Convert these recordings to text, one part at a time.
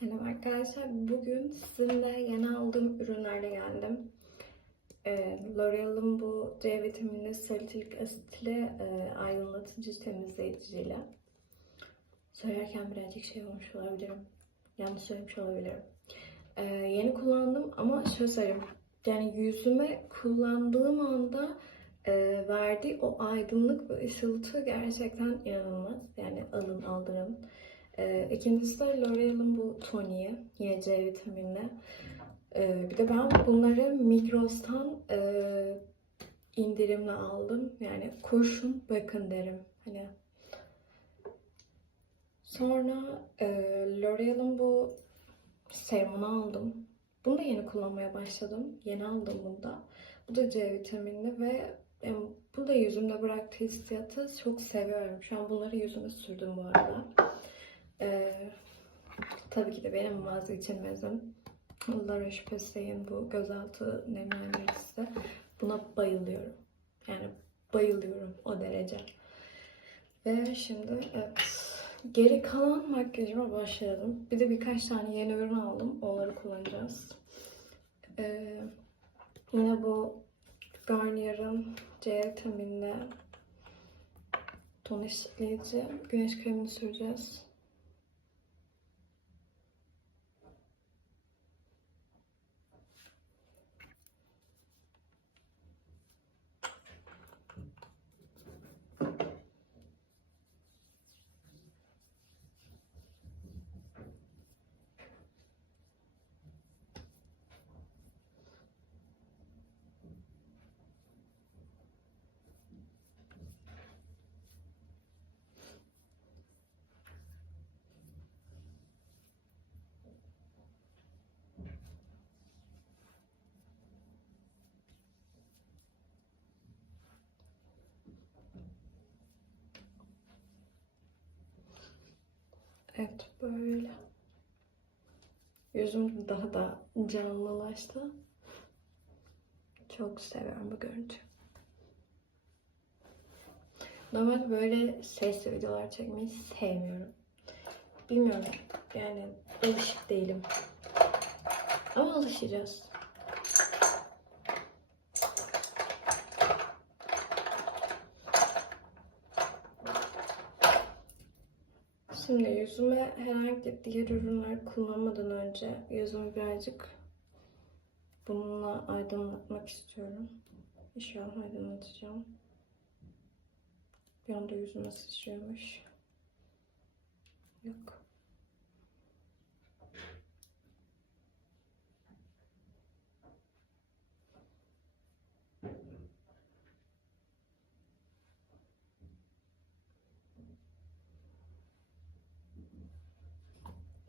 Selam arkadaşlar. Bugün sizinle yeni aldığım ürünlerle geldim. Ee, L'Oreal'ın bu C vitaminli salisilik asitli e, aydınlatıcı temizleyiciyle. Söylerken birazcık şey olmuş olabilirim. Yanlış söylemiş olabilirim. Ee, yeni kullandım ama şöyle söyleyeyim. Yani yüzüme kullandığım anda e, verdiği o aydınlık ve ışıltı gerçekten inanılmaz. Yani alın aldırın. Ee, ikincisi de L'Oreal'ın bu toniği. Yine C vitaminli. Ee, bir de ben bunları Migros'tan e, indirimle aldım. Yani kurşun bakın derim. Hani Sonra e, L'Oreal'ın bu serumunu aldım. Bunu da yeni kullanmaya başladım. Yeni aldım bunu da. Bu da C vitaminli ve yani bu da yüzümde bıraktığı hissiyatı çok seviyorum. Şu an bunları yüzüme sürdüm bu arada. Ee, tabii ki de benim vazgeçilmezim. La Roche-Posay'in bu gözaltı nemlendiricisi. Buna bayılıyorum. Yani bayılıyorum o derece. Ve şimdi evet, geri kalan makyajıma başladım. Bir de birkaç tane yeni ürün aldım. Onları kullanacağız. Ee, yine bu Garnier'ın C vitaminli tonişleyici güneş kremini süreceğiz. Evet böyle. Yüzüm daha da canlılaştı. Çok seviyorum bu görüntü. Normalde böyle sesli videolar çekmeyi sevmiyorum. Bilmiyorum yani alışık değilim. Ama alışacağız. Şimdi yüzüme herhangi diğer ürünler kullanmadan önce yüzümü birazcık bununla aydınlatmak istiyorum. An aydınlatacağım. Bir anda yüzüme sıçrıyormuş. Yok.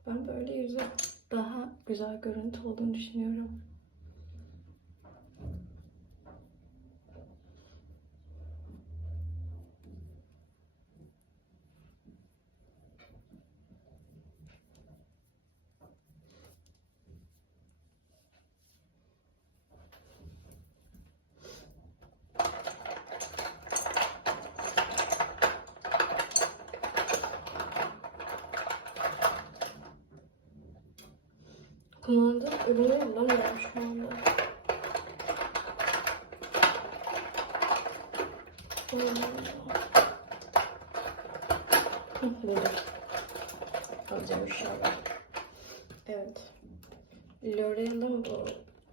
Ben böyle yüzü daha güzel görüntü olduğunu düşünüyorum. Kullandığım ürünü bulamıyorum şu anda. Buldum. Alacağım inşallah. Evet. L'Oreal'ın bu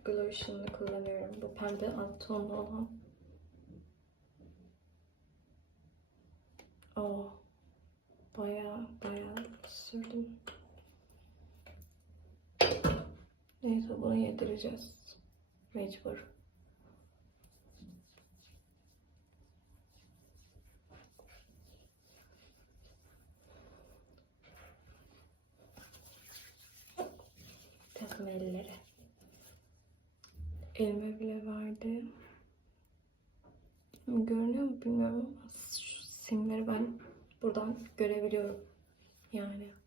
Glotion'ını kullanıyorum. Bu pembe alt tonlu olan. Oh. Baya baya sürdüm. Neyse bunu yedireceğiz. Mecbur. Takım elleri. Elime bile verdi. Görünüyor mu bilmiyorum ama şu simleri ben buradan görebiliyorum. Yani.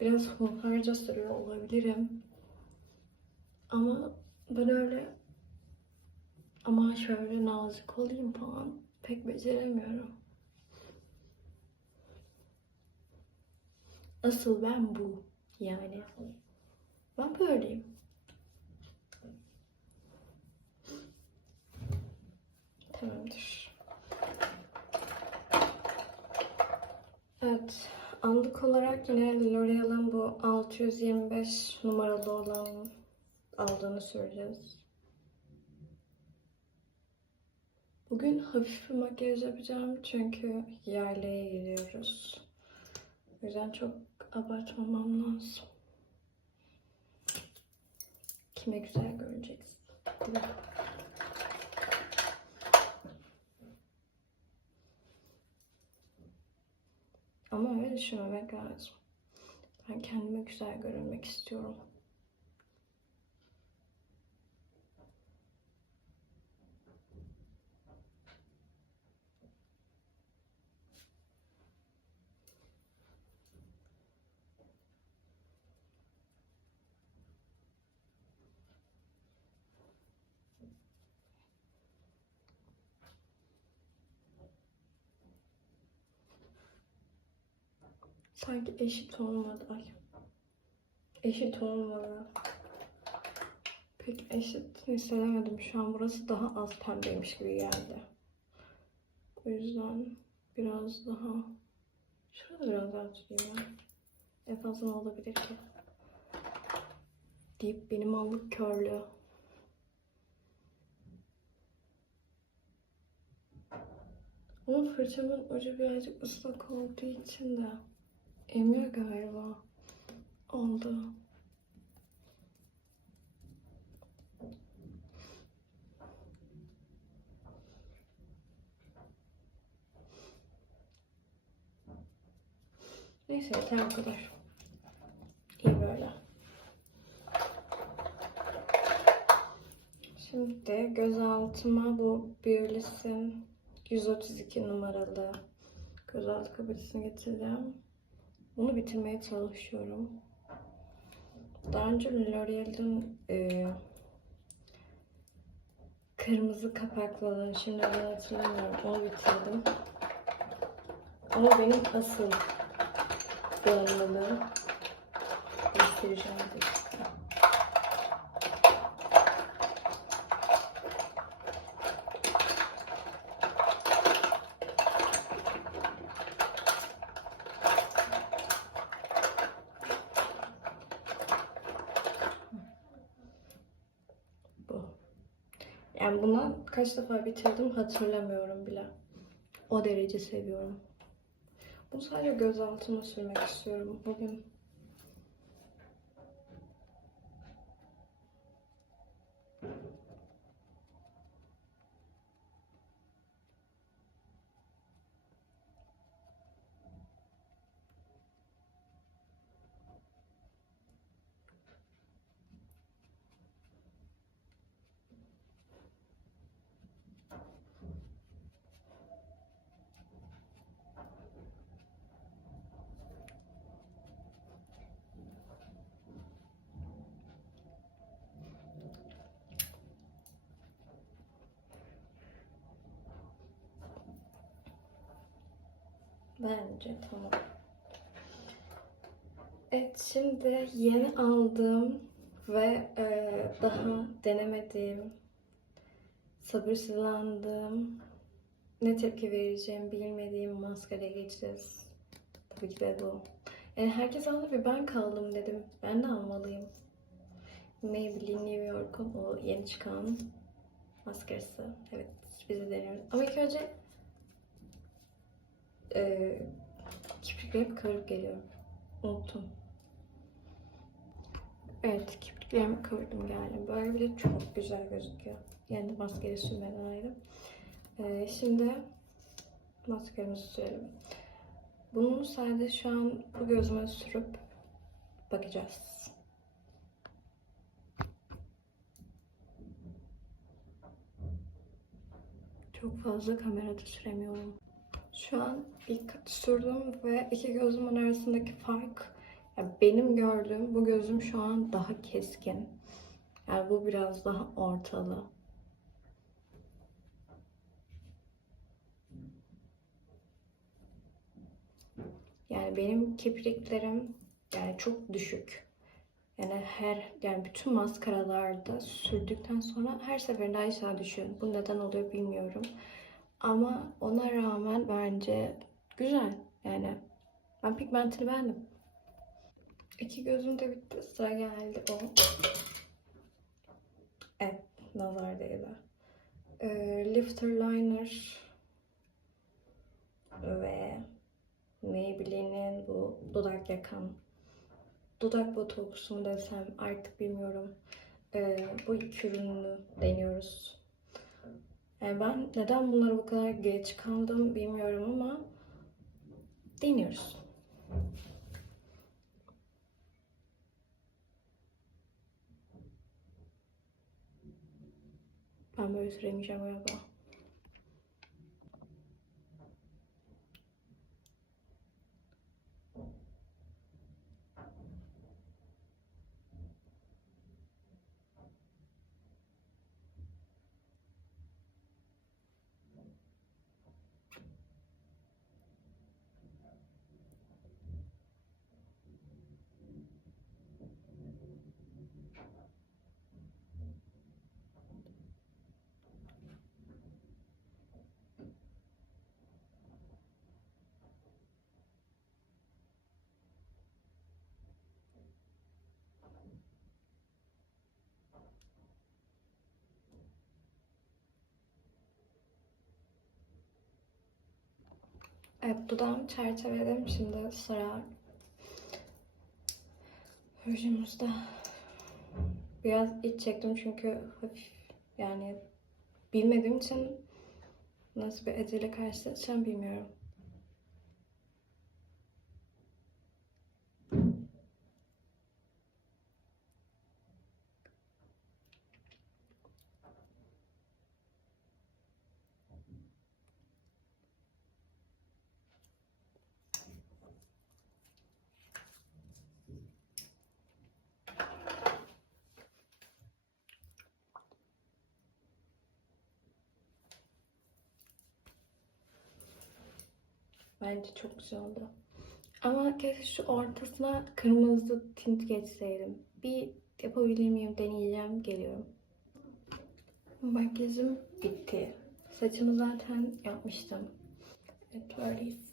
Biraz korkarca sürüyor olabilirim. Ama ben öyle ama şöyle nazik olayım falan pek beceremiyorum. Asıl ben bu yani. Ben böyleyim. Tamamdır. Evet. Anlık olarak yine L'Oreal'ın bu 625 numaralı olan aldığını söyleyeceğiz. Bugün hafif bir makyaj yapacağım çünkü yerliğe gidiyoruz. O yüzden çok abartmamam lazım. Kime güzel görüneceksin. Ama öyle düşünmemek lazım. Ben kendime güzel görünmek istiyorum. Sanki eşit olmadı. Ay. Eşit olmadı. Pek eşit hissedemedim. Şu an burası daha az pembeymiş gibi geldi. O yüzden biraz daha şurada biraz daha tutayım ben. En fazla ne olabilir ki? Deyip benim allık körlüğü. Ama fırçamın ucu birazcık ıslak olduğu için de emiyor galiba. Oldu. Neyse yeter bu kadar. İyi böyle. Şimdi gözaltıma bu Beauty's'in 132 numaralı gözaltı kapatisini getireceğim. Bunu bitirmeye çalışıyorum. Daha önce L'Oreal'in e, kırmızı kapaklı, şimdi ben hatırlamıyorum, onu bitirdim. Ama benim asıl bağımlılığım göstereceğim bir dakika. Bu. Yani buna kaç defa bitirdim hatırlamıyorum bile. O derece seviyorum. Bunu sadece göz altıma sürmek istiyorum bugün. Bence tamam. Evet şimdi yeni aldığım ve e, daha denemediğim, sabırsızlandığım, ne tepki vereceğim bilmediğim maskara geçeceğiz. Tabii ki de bu. Yani herkes aldı ve ben kaldım dedim. Ben de almalıyım. Maybelline New York'un o yeni çıkan maskarası. Evet bizi deniyoruz. Ama ilk önce e, kipriklerim kıvırıp geliyor. Unuttum. Evet, kipriklerimi kıvırdım geldim. Böyle bir de çok güzel gözüküyor. Yani maskara sürmeden ayrı. E, şimdi maskeramızı sürelim. Bunu sadece şu an bu gözüme sürüp bakacağız. Çok fazla kamerada süremiyorum. Şu an ilk kat sürdüm ve iki gözümün arasındaki fark ya benim gördüğüm bu gözüm şu an daha keskin. Yani bu biraz daha ortalı. Yani benim kipriklerim Yani çok düşük. Yani her yani bütün maskaralarda sürdükten sonra her seferinde aşağı düşüyor. Bu neden oluyor bilmiyorum. Ama ona rağmen bence güzel. Yani ben pigmentini beğendim. İki gözüm de bitti. Sıra geldi o. Evet. Nazar değdi. Ee, lifter liner ve Maybelline'in bu dudak yakan dudak botoksu mu desem artık bilmiyorum. Ee, bu iki ürünü deniyoruz. Yani ben neden bunları bu kadar geç kaldım bilmiyorum ama deniyoruz. Ben böyle süremeyeceğim galiba. Evet dudağımı çerçeveledim. Şimdi sıra rujumuzda. Biraz iç çektim çünkü hafif yani bilmediğim için nasıl bir acıyla karşılaşacağım bilmiyorum. Bence çok güzel oldu. Ama keşke şu ortasına kırmızı tint geçseydim. Bir yapabilir miyim deneyeceğim. Geliyorum. Makyajım bitti. Saçımı zaten yapmıştım. Evet böyleyiz.